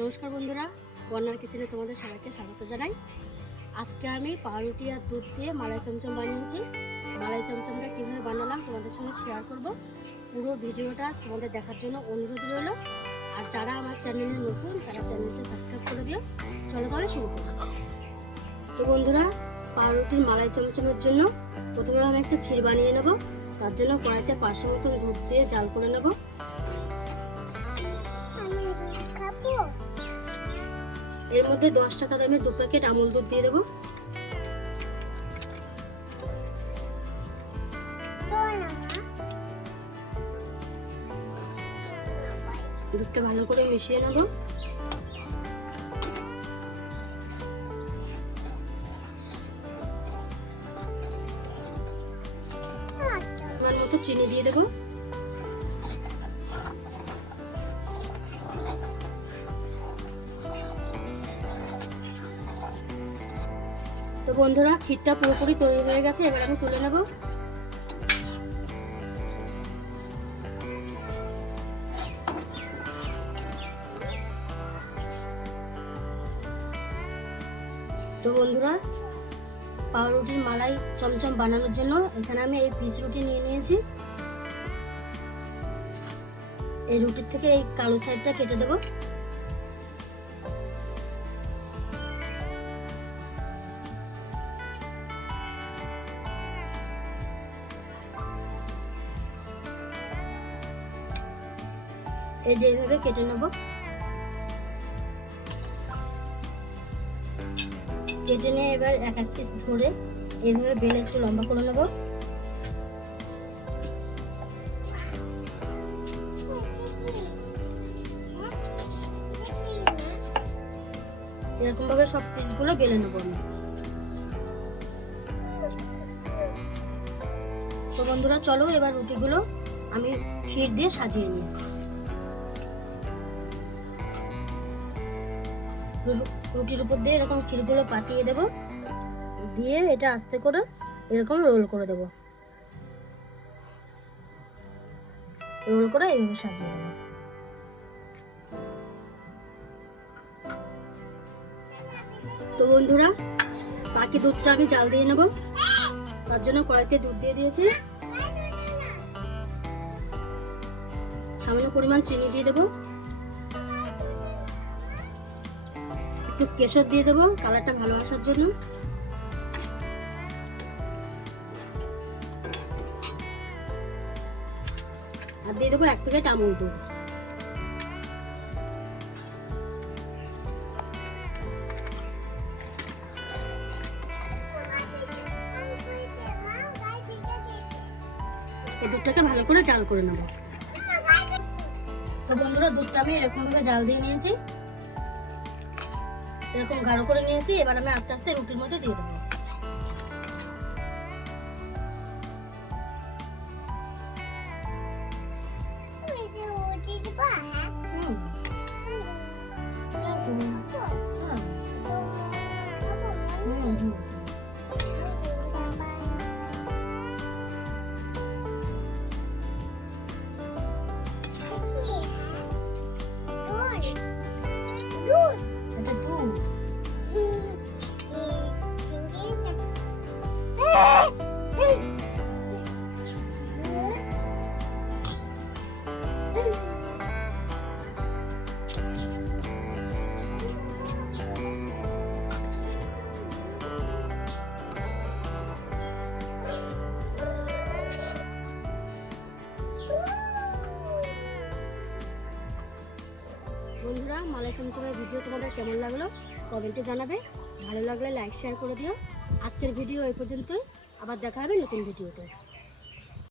নমস্কার বন্ধুরা, বন্যার কিচেনে তোমাদের সবাইকে স্বাগত জানাই। আজকে আমি পাউরুটি আর দুধ দিয়ে মালাই চমচম বানিয়েছি। মালাই চমচমটা কীভাবে বানালাম তোমাদের সঙ্গে শেয়ার করব। পুরো ভিডিওটা তোমাদের দেখার জন্য অনুরোধ রইল। আর যারা আমার চ্যানেলে নতুন তারা চ্যানেলটা সাবস্ক্রাইব করে দিও। চলো তাহলে শুরু করব। তো বন্ধুরা, পাউরুটির মালাই চমচমের জন্য প্রথমে আমি একটা ক্ষীর বানিয়ে নেব। তার জন্য কড়াইতে 500 মতন দুধ দিয়ে জাল করে নেব। এর মধ্যে 10 টাকা দামের 2 প্যাকেট আমুল দুধ দিয়ে দেবো। দুধটা ভালো করে মিশিয়ে নেব। পরিমাণ মতো চিনি দিয়ে দেবো। তো বন্ধুরা, ক্ষীরটা পুরোপুরি তৈরি হয়ে গেছে, এবার আমি তুলে নেব। তো বন্ধুরা, পাউরুটির মালাই চমচম বানানোর জন্য এখানে আমি এই পিস রুটি নিয়ে নিয়েছি। এই রুটির থেকে এই কালো সাইডটা কেটে দেবো। এই যে এইভাবে কেটে নেব। কেটে নিয়ে এবার এক এক পিস ধরে এইভাবে বেলে একটু লম্বা করে নেব। এরকম ভাবে সব পিসগুলো বেলে নেব আমি। তো বন্ধুরা, চলো এবার রুটিগুলো আমি ক্ষীর দিয়ে সাজিয়ে নিই। রুটির উপর দিয়ে এরকম ক্ষীরগুলো পাতিয়ে দেব, দিয়ে এটা আস্তে করে এরকম রোল করে দেব। রোল করে এইভাবে সাজিয়ে দেব। তো বন্ধুরা, বাকি দুধটা আমি জাল দিয়ে নেব। তার জন্য কড়াইতে দুধ দিয়ে দিয়েছি। সামান্য পরিমাণ চিনি দিয়ে দেবো। একটু কেশর দিয়ে দেবো কালারটা ভালো আসার জন্য। আর দিয়ে দেবো 1 প্যাকেট আমুল দুধ। এই দুধটাকে ভালো করে জাল করে নেব। তো বন্ধুরা, দুধটা আমি এরকম ভাবে জাল দিয়ে নিয়েছি, এরকম গাঢ় করে নিয়েছি। এবার আমি আস্তে আস্তে রুটির মধ্যে দিয়ে দেবো। বন্ধুরা, মালাই চমচমের ভিডিও তোমাদের কেমন লাগলো কমেন্টে জানাবে। ভালো লাগলে লাইক শেয়ার করে দিও। আজকের ভিডিও এই পর্যন্তই, আবার দেখা হবে নতুন ভিডিওতে।